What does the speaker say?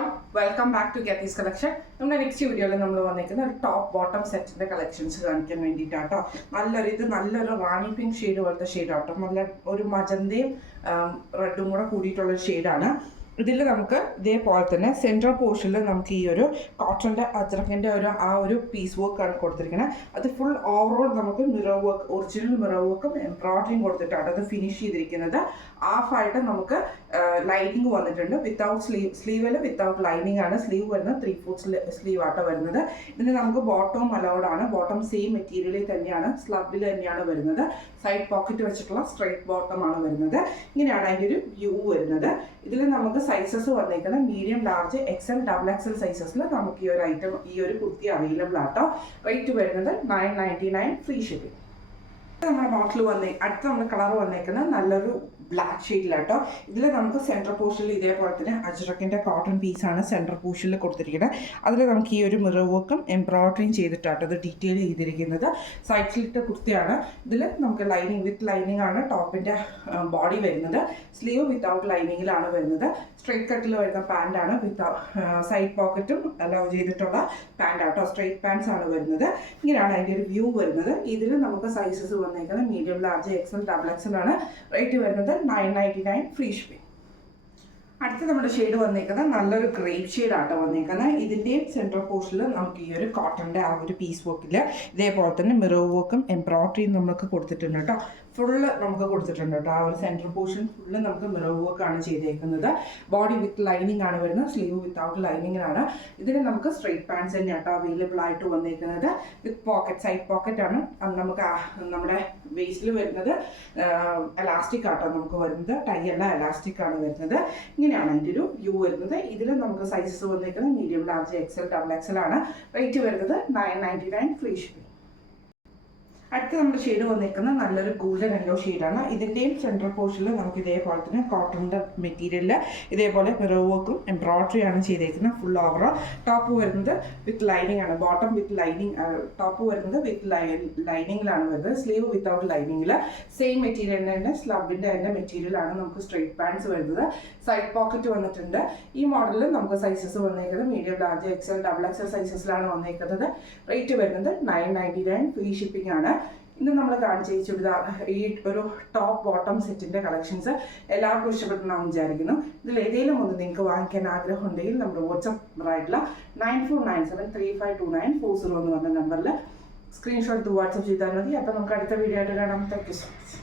All welcome back to ഗെത്തീസ് collection. നമ്മുടെ next വീഡിയോയിൽ നമ്മൾ വന്നിരിക്കുന്ന ഒരു ടോപ്പ് ബോട്ടം സെറ്റിന്റെ കളക്ഷൻസ് കാണിക്കാൻ വേണ്ടിയിട്ടാട്ടോ. നല്ലൊരു റാണി പിങ്ക് ഷെയ്ഡ് പോലത്തെ ഷെയ്ഡാട്ടോ. നല്ല ഒരു മജന്തയും റെഡും കൂടെ കൂടിയിട്ടുള്ളൊരു ഷെയ്ഡാണ്. ഇതിൽ നമുക്ക് ഇതേപോലെ തന്നെ സെൻട്രൽ പോർഷനിൽ നമുക്ക് ഈ ഒരു കോട്ടൻ്റെ അജ്രക്കിൻ്റെ ഒരു പീസ് വർക്കാണ് കൊടുത്തിരിക്കുന്നത്. അത് ഫുൾ ഓവറോൾ നമുക്ക് മിറർ വർക്ക്, ഒറിജിനൽ മിറർ വർക്കും എംബ്രോയിഡറിയും കൊടുത്തിട്ടാണ് അത് ഫിനിഷ് ചെയ്തിരിക്കുന്നത്. ഹാഫായിട്ട് നമുക്ക് ലൈനിങ് വന്നിട്ടുണ്ട്. വിത്തൗട്ട് സ്ലീവിൽ വിത്തൗട്ട് ലൈനിങ് ആണ്. സ്ലീവ് വരുന്നത് 3/4 സ്ലീവ് ആട്ടോ വരുന്നത്. ഇതിന് നമുക്ക് ബോട്ടവും അലൗഡാണ്. ബോട്ടം സെയിം മെറ്റീരിയലിൽ തന്നെയാണ്, സ്ലബിൽ തന്നെയാണ് വരുന്നത്. സൈഡ് പോക്കറ്റ് വെച്ചിട്ടുള്ള സ്ട്രൈറ്റ് ബോട്ടം ആണ് വരുന്നത്. ഇങ്ങനെയാണ് അതിൻ്റെ ഒരു വ്യൂ വരുന്നത്. ഇതിൽ നമുക്ക് സൈസസ് വന്നേക്കുന്നത് മീഡിയം, ലാർജ്, XL, XXL സൈസസിൽ നമുക്ക് ഈ ഒരു കുർത്തി അവൈലബിൾ ആട്ടോ. റേറ്റ് വരുന്നത് 999 ഫ്രീ ഷിപ്പിംഗ്. നമ്മുടെ ബോട്ടിൽ അടുത്ത നമ്മുടെ കളർ വന്നേക്കുന്നത് നല്ലൊരു ബ്ലാക്ക് ഷെയ്ഡിലാട്ടോ. ഇതിൽ നമുക്ക് സെൻട്രൽ പോർഷനിൽ ഇതേപോലെ തന്നെ അജ്രക്കിൻ്റെ കോട്ടൺ പീസാണ് സെൻട്രൽ പോർഷനിൽ കൊടുത്തിരിക്കുന്നത്. അതിൽ നമുക്ക് ഈ ഒരു മിറർ വർക്കും എംബ്രോയിഡറിയും ചെയ്തിട്ടാട്ടോ ഇത് ഡീറ്റെയിൽ ചെയ്തിരിക്കുന്നത്. സൈഡ് സ്ലിറ്റ് കുർത്തിയാണ്. ഇതിൽ നമുക്ക് വിത്ത് ലൈനിങ് ആണ് ടോപ്പിൻ്റെ ബോഡി വരുന്നത്. സ്ലീവ് വിത്തൗട്ട് ലൈനിങ്ങിലാണ് വരുന്നത്. സ്ട്രെയിറ്റ് കട്ടിൽ വരുന്ന പാൻറ്റാണ്. സൈഡ് പോക്കറ്റും അലൗ ചെയ്തിട്ടുള്ള പാൻറ്റാട്ടോ. സ്ട്രെയിറ്റ് പാൻസ് ആണ് വരുന്നത്. ഇങ്ങനെയാണ് അതിൻ്റെ ഒരു വ്യൂ വരുന്നത്. ഇതിൽ നമുക്ക് സൈസസ് വന്നേക്കുന്നത് മീഡിയം, ലാർജ്, XL, XXL ആണ്. റേറ്റ് വരുന്നത് 999 ഫ്രീ ഷിപ്പിംഗ്. അടുത്ത നമ്മുടെ ഷെയ്ഡ് വന്നേക്കുന്നത് നല്ലൊരു ഗ്രേപ്പ് ഷെയ്ഡാട്ടോ വന്നേക്കുന്നത്. ഇതിൻ്റെയും സെൻട്രൽ പോർഷനിൽ നമുക്ക് ഈ ഒരു കോട്ടൻ്റെ ആ ഒരു പീസ് വർക്കിൽ ഇതേപോലെ തന്നെ മിറർ വർക്കും എംബ്രോയിഡറിയും നമുക്ക് കൊടുത്തിട്ടുണ്ട് കേട്ടോ. ഫുള്ള് നമുക്ക് കൊടുത്തിട്ടുണ്ട് കേട്ടോ. ആ ഒരു സെൻട്രൽ പോർഷൻ ഫുള്ള് നമുക്ക് മിറർ വർക്കാണ് ചെയ്തേക്കുന്നത്. ബോഡി വിത്ത് ലൈനിങ് ആണ് വരുന്നത്. സ്ലീവ് വിത്തൗട്ട് ലൈനിങ്ങിനാണ്. ഇതിന് നമുക്ക് സ്ട്രെയിറ്റ് പാൻസ് തന്നെയാട്ടോ അവൈലബിൾ ആയിട്ട് വന്നേക്കുന്നത്. വിത്ത് പോക്കറ്റ്, സൈഡ് പോക്കറ്റ് ആണ്. നമുക്ക് നമ്മുടെ വേസ്റ്റിൽ വരുന്നത് എലാസ്റ്റിക് ആട്ടോ നമുക്ക് വരുന്നത്. ടൈ അല്ല, എലാസ്റ്റിക് ആണ് വരുന്നത്. ഇങ്ങനെയാണ് അതിൻ്റെ ഒരു വ്യൂ വരുന്നത്. ഇതിൽ നമുക്ക് സൈസസ് വന്നേക്കുന്നത് മീഡിയം, ലാർജ്, XL, XXL ആണ്. റേറ്റ് വരുന്നത് 999 ഫ്രീ ഷിപ്പിംഗ്. അടുത്ത നമ്മുടെ ഷെയ്ഡ് വന്നേക്കുന്നത് നല്ലൊരു ഗോൾഡൻ യെല്ലോ ഷെയ്ഡാണ്. ഇതിൻ്റെയും സെൻട്രൽ പോർഷനിൽ നമുക്ക് ഇതേപോലെ തന്നെ കോട്ടൻ്റെ മെറ്റീരിയലിൽ ഇതേപോലെ മിറർ വർക്കും എംബ്രോയിഡറി ആണ് ചെയ്തേക്കുന്നത്. ഫുൾ ഓവറോൾ ടോപ്പ് വരുന്നത് വിത്ത് ലൈനിങ് ആണ്. ബോട്ടം വിത്ത് ലൈനിങ്, ടോപ്പ് വരുന്നത് വിത്ത് ലൈനിങ്ങിലാണ് വരുന്നത്. സ്ലീവ് വിത്തൗട്ട് ലൈനിങ്ങിൽ സെയിം മെറ്റീരിയൽ തന്നെ, സ്ലബിൻ്റെ തന്നെ മെറ്റീരിയലാണ് നമുക്ക് സ്ട്രെയിറ്റ് പാൻസ് വരുന്നത്. സൈഡ് പോക്കറ്റ് വന്നിട്ടുണ്ട്. ഈ മോഡലിൽ നമുക്ക് സൈസസ് വന്നേക്കുന്നത് മീഡിയം, ലാർജ്, XL, XXL സൈസസിലാണ് വന്നേക്കുന്നത്. റേറ്റ് വരുന്നത് 999 ഫ്രീ ഷിപ്പിംഗ് ആണ്. ഇന്ന് നമ്മൾ കാണിച്ച ഈ ചുരിദാർ, ഈ ഒരു ടോപ്പ് ബോട്ടം സെറ്റിൻ്റെ കളക്ഷൻസ് എല്ലാവർക്കും ഇഷ്ടപ്പെട്ടെന്നാണ് വിചാരിക്കുന്നു. ഇതിൽ ഏതെങ്കിലും ഒന്ന് നിങ്ങൾക്ക് വാങ്ങിക്കാൻ ആഗ്രഹം ഉണ്ടെങ്കിൽ നമ്മുടെ വാട്സപ്പ് ആയിട്ടുള്ള 9497352940 എന്ന് പറഞ്ഞ നമ്പറിൽ സ്ക്രീൻഷോട്ട് വാട്സപ്പ് ചെയ്താൽ മതി. അപ്പോൾ നമുക്ക് അടുത്ത വീഡിയോ ആയിട്ട് കാണാം. Thank you so much.